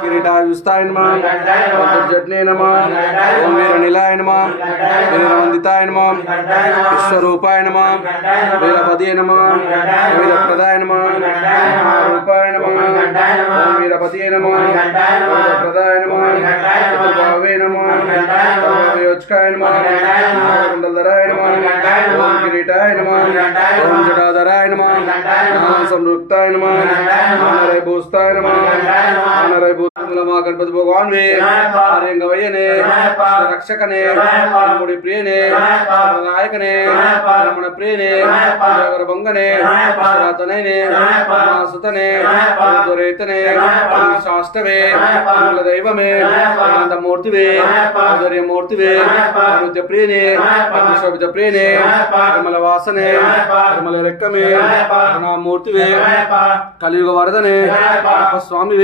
किरीटायुस्ताय नमः जटने नमः ओम वीरनिलाय नमः वीरवंदिताय नमः विश्वरूपाय नमः वीरपदे नमः वीरप्रदाय नमः महारूपाय नमः ओम वीरपदे नमः वीरप्रदाय नमः चतुर्भावे नमः सर्वव्योचकाय नमः कुंडलधराय नमः ओम किरीटाय नमः ओम जटाधराय नमः ज्ञान संयुक्ताय नमः आनरय भूस्ताय नमः आनरय गणपति भगवान वे गवयने रक्षकने मुड़ी प्रियने नायकने रमण प्रियने भंगने रातने सुतने दुरेतने शास्त्रवे दैवमे मूर्तिवे आदर्य मूर्तिवे अनुद्य प्रियने शब्द प्रियने निर्मल वासने निर्मल रेक्कमे मूर्तिवे कलियुग वरदने स्वामी